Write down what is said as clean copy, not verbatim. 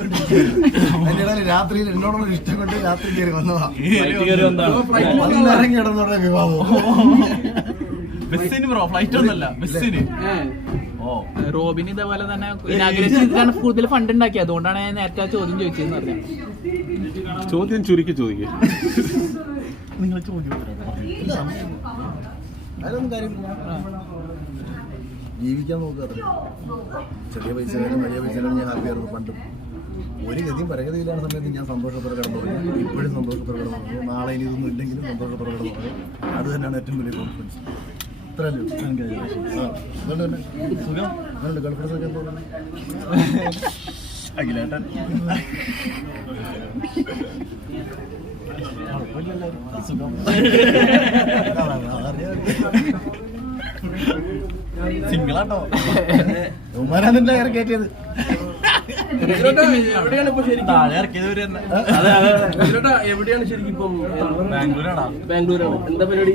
അതിനിടയിൽ രാത്രിയിൽ എന്നോടുള്ള ഇഷ്ടം കൊണ്ട് രാത്രി കയറി വന്നതാ. വന്നിറങ്ങി കിടന്നോടെ വിവാദം. ബസ്സിന് ബ്രോ, ഫ്ലൈറ്റ് ഒന്നല്ല, ബസ്സിന്. റോബിന് ഇതേപോലെ തന്നെ ഇനാഗ്രേഷൻ കൂടുതൽ ഫണ്ട് ഉണ്ടാക്കി, അതുകൊണ്ടാണ് ഞാൻ നേരത്തെ ആ ചോദ്യം ചോദിച്ചതെന്ന് പറഞ്ഞത്. ചോദ്യം ചുരുക്കി ചോദിക്കുക. നിങ്ങൾ ചോദ്യം അതിലൊന്നും കാര്യം ജീവിക്കാൻ നോക്കുക. ചെറിയ പൈസ വലിയ പൈസ ഞാൻ ഹാപ്പിയായിരുന്നു പണ്ടും. ഒരു ഗതിയും പരഗതിയിലാണ് സമയത്ത് ഞാൻ സന്തോഷത്തോടെ കിടന്നു തുടങ്ങി. ഇപ്പോഴും സന്തോഷത്തോടെ കിടന്നു തുടങ്ങി. നാളെ ഇനി ഇതൊന്നും ഇല്ലെങ്കിലും സന്തോഷത്തോടെ കിടന്നു തുടങ്ങി. അത് തന്നെയാണ് ഏറ്റവും വലിയ കോൺഫിഡൻസ്. ഇത്രയല്ലേ അതുകൊണ്ട് തന്നെ സുഖം. അതുകൊണ്ട് ഗൾഫിലൊക്കെ പോകുന്നത് അഖിലേട്ടൻ സുഖം. സിംഗിളാട്ടോ ഉമ്മാനാന്നിന്റെ കയറി കയറ്റിയത്. എവിടെയാണ് ഇപ്പൊ ശരിക്കും താഴെ ഇറക്കിയത് ഇവര് തന്നെ. എവിടെയാണ് ശരിക്കും ഇപ്പം? ബാംഗ്ലൂരാണോ? ബാംഗ്ലൂരാണ്. എന്താ പരിപാടി?